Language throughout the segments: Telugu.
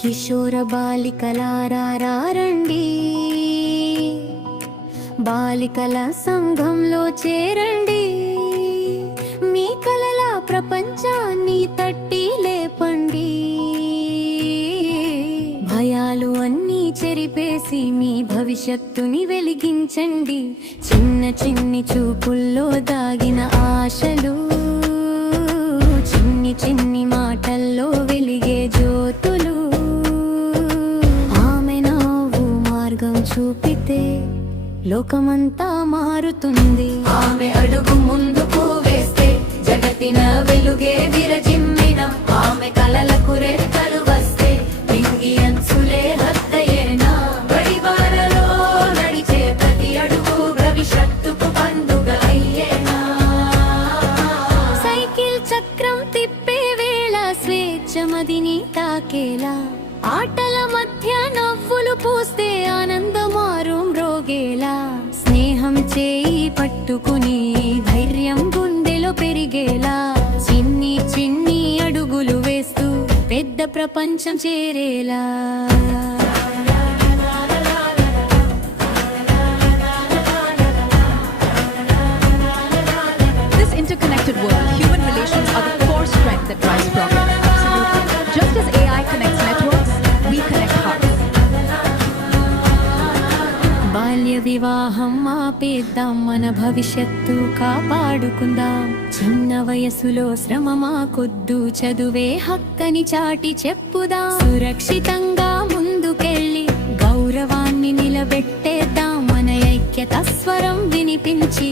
కిశోర బాలికలారా రండి, బాలికల సంఘంలో చేరండి. మీ కలల ప్రపంచాన్ని తట్టి లేపండి. భయాలు అన్నీ చెరిపేసి మీ భవిష్యత్తుని వెలిగించండి. చిన్న చిన్ని చూపుల్లో దాగిన ఆశలు, చిన్ని చిన్ని మాటల్లో వెలిగే జ్యోతులు. ఆమె నవ్వు మార్గం చూపితే లోకమంతా మారుతుంది. ఆమె అడుగు ముందుకు వేస్తే జగతిన వెలుగే విరజిమ్మిన. ఆమె కలలకు రెక్కలు వస్తే లింగి అంచులే హద్దయేనా. బడిబారలో నడిచే ప్రతి అడుగు భవిష్యత్తుకు పండుగ అయ్యేనా. సైకిల్ చక్రం తిప్పే వేళ స్వేచ్ఛ మదిని తాకేలా. ఆటల మధ్య నవ్వులు పూస్తే ఆనందమారు మ్రోగేలా. స్నేహం చేయి పట్టుకుని ధైర్యం గుండెలో పెరిగేలా. చిన్ని చిన్ని అడుగులు వేస్తూ పెద్ద ప్రపంచం చేరేలా. This interconnected world, human relations are the core strength that drives progress. Absolutely. Just as AI connects networks, we connect hearts. బాల్య వివాహం ఆపేద్దాం, మన భవిష్యత్తు కాపాడుకుందాం. చిన్న వయసులో శ్రమ మాకొద్దు, చదువే హక్కని చాటి చెప్పుదాం. సురక్షితంగా ముందుకెళ్ళి గౌరవాన్ని నిలబెట్టేద్దాం. మన ఐక్యత స్వరం వినిపించి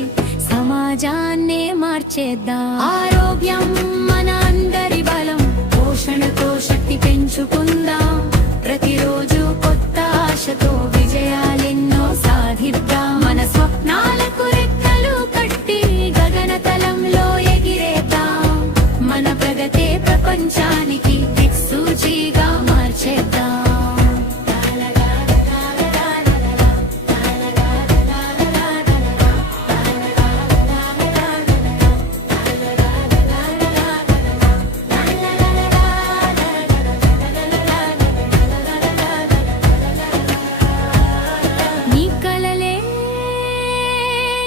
సమాజాన్నే మార్చేద్దాం. ఆరోగ్యం మన అందరి బలం, పోషణతో శక్తి పెంచుకుందాం. ప్రతిరోజు కొత్త ఆశతో విజయాలెన్నో సాధిద్దాం. మన స్వప్నాలకు రెక్కలు కట్టి గగనతలంలో ఎగిరేద్దాం. మన ప్రగతే ప్రపంచానికి దిక్సూచిగా మార్చేద్దాం. నీ కలలే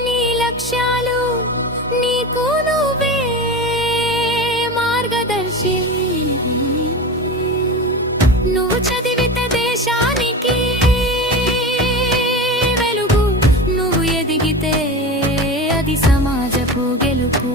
నీ లక్ష్యాలు, నీకు నువ్వే మార్గదర్శి. నువ్వు చదివితే దేశానికి వెలుగు, నువ్వు ఎదిగితే అది సమాజపు గెలుపు.